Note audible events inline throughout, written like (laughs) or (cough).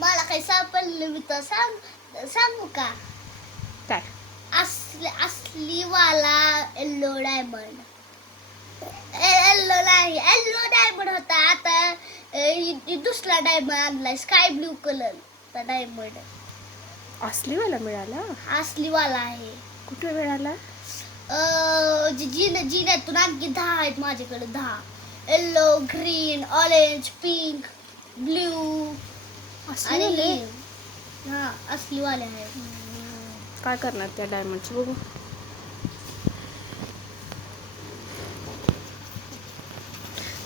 मला काही सापडलं मी तर सांग सांगू का काय असली असली वाला येल्लो डायमंड येल्लो नाही येल्लो डायमंड होता आता अ, दुसरा डायमंड आणलाय स्काय ब्लू कलर डायमंड असली वाला मिळाला असली वाला आहे कुठे मिळाला अ, जी जिन जिन्यातून आणखी दहा आहेत माझ्याकडे दहा yellow green orange pink blue आणि? हे. हा असली वाले आहे काय करणार त्या डायमंडचं बघू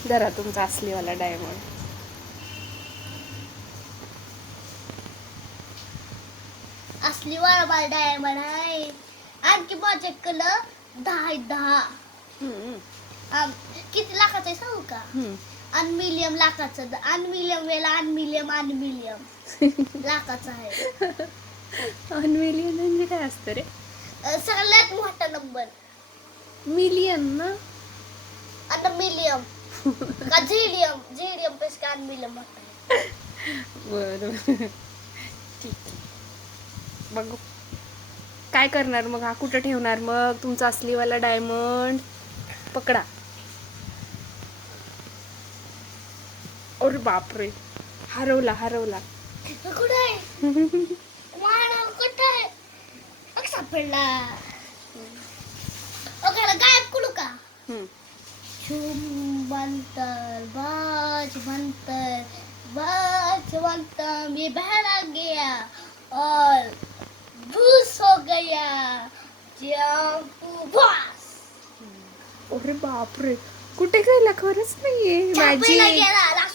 जरा तुमचा असलीवाला डायमंड असली वाला मला डायमंड आहे आणखी माझ्याकडं दहा दहा हम्म, आम, किती लाखाचं आहे सांगू का हम्म. अनमिलियम लाखाचं. अनमिलियम वेळेला अनमिलियम अनमिलियम लाखाचं आहे. अनमिलियन म्हणजे काय असतं रे? अ, सगळ्यात मोठा नंबर. मिलियन ना? अनमिलियम का झेडियम? पेस का अनमिलियम मोठा आहे. बरं. ठीक आहे. बघू. काय करणार मग? हा कुठं ठेवणार मग? तुमचा असलीवाला डायमंड? पकडा. अरे बापरे हरवला हरवला सापडला. गायब का. झूम बनतर बाज बनतर बाज बनतर. ये बहरा गया और भूस हो गया. अरे बापरे कुठे गेला? खरंच नाहीये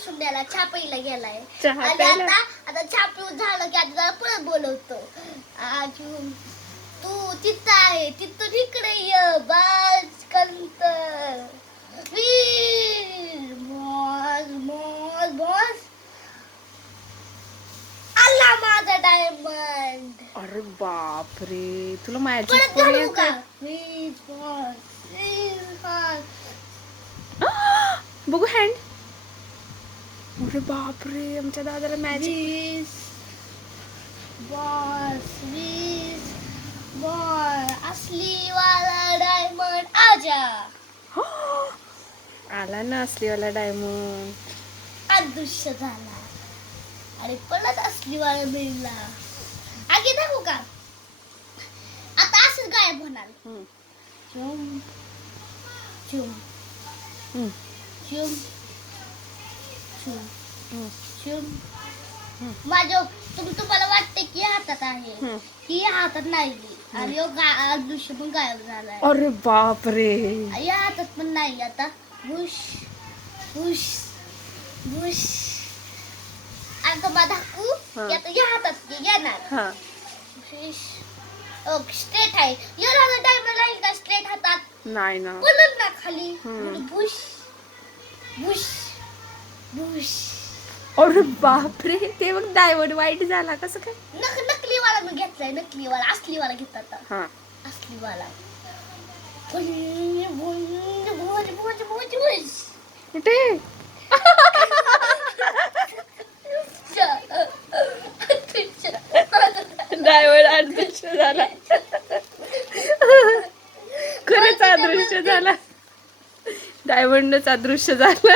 लासून द्यायला छापीला गेलाय. चहा आणि प्यायला? आता आता छापी झालं की आता त्याला परत बोलवतो. अजून तू तिथं आहे तिथून इकडे ये बाज कंतर. वीर मॉज मॉज बॉस. आला माझा डायमंड अरे बापरे तुला मॅजिक परत पण घालू का? येतं? (gasps) बघू हँड अरे बापरे आमच्या दादाला मॅजिक वीस बॉस वीस बॉल असली वाला डायमंड आजा. (gasps) आला ना असलीवाला डायमंड अदृश्य झाला. आणि परत असली वाला मिळला. आगे दाखवू का? आता असंच गायब होणार. चुम चुम चुम चुम चुम माझ्या तुम तुम्हाला वाटते की हातात आहे. ही हातात नाही. आणि अदृश्य पण गायब झालाय. अरे बापरे. या हातात पण नाही आता. बुश बुश बुश. आणि तुम्हाला दाखवू? हा. की आता या हातात येणार. स्ट्रेट आहे. या हातात डायमंड राहील का स्ट्रेट हातात? नाही ना. पडलं ना खाली. बुश बुश. अरे बापरे ते मग डायमंड वाईट झाला कसं काय? नक नकली वाला मी घेतलाय नकली वाला असली वाला घेतला आता हा असली वाला बुंज. कुठे? डायमंड अदृश्य झाला. खरंच अदृश्य झाला. डायमंडच अदृश्य झाला.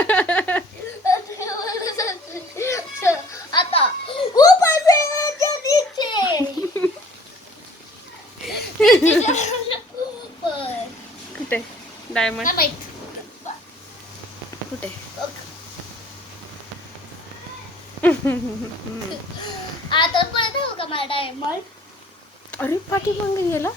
डायमंड. कुठे? (laughs) आता परत हो का मला डायमंड? अरे पाठीमागे गेला?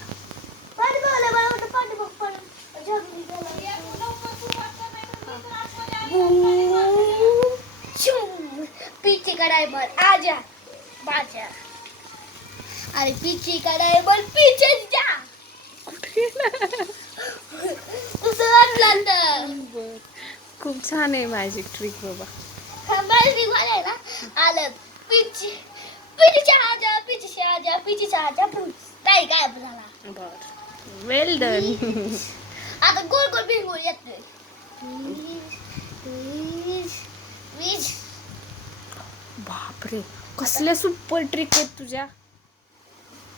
पीछे का डायमंड? आजा. बाजा. अरे पीछे का डायमंड? पीछे जा कुठे गेला तुझं आणलं तर बर खूप छान आहे मॅजिक ट्रिक बाबा. वाला ना? आलं पीछे पीछे आजा आजा पीछे आजा काय झाला बर. वेल डन आता गोल गोल भिंगून येतोय वीज बापरे कसल्या सुपर ट्रिक आहेत तुझ्या.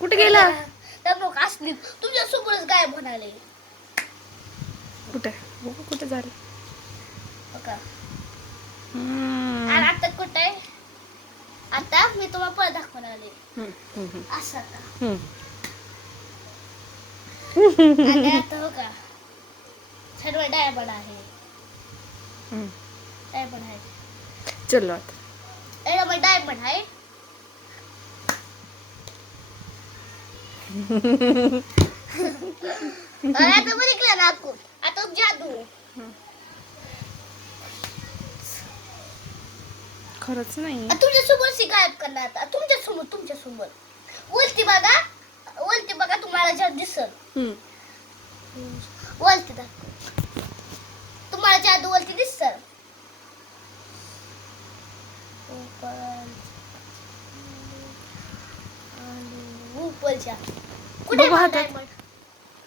कुठे गेला? असली तुमच्या सोबतच गायब होणारे कुठे? कुठे झालं. आणि आता कुठे आहे? आता मी तुम्हाला हम्म, हम्म, हम्म, असं आता. आणि आता बघा. सर्व डायमंड आहे. डायमंड आहे. चलो आता. एवढा मग डायमंड आहे. (laughs) आता बघितलं ना आता जादू. खरंच नाही. तुमच्यासमोर गायब करणार आता. तुमच्यासमोर तुमच्यासमोर वरती बघा. वरती बघा तुम्हाला जर हम्म. वरती दाखव. तुम्हाला जादू दिसत उपरच्या कुठे बघू हातात.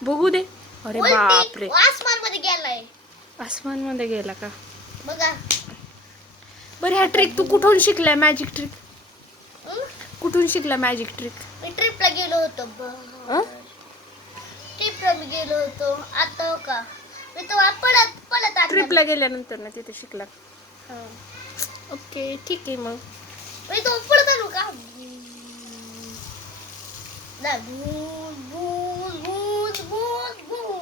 बघू दे. अरे बापरे. आसमानमध्ये गेलाय. आसमानमध्ये गेला का? बघा. बरं ह्या ट्रिक तू कुठून शिकलाय? Magic trick? कुठून शिकला मॅजिक ट्रिक मी ट्रिपला गेलो होतो अं? ट्रिपला मी गेलो होतो. आता हो का? मी तेव्हा पळत पळत ट्रिपला गेल्यानंतर ना तिथे शिकला. हं. ओके ठीक आहे मग. मी तो पळत आलो का? ना भूज भूज भूज भूज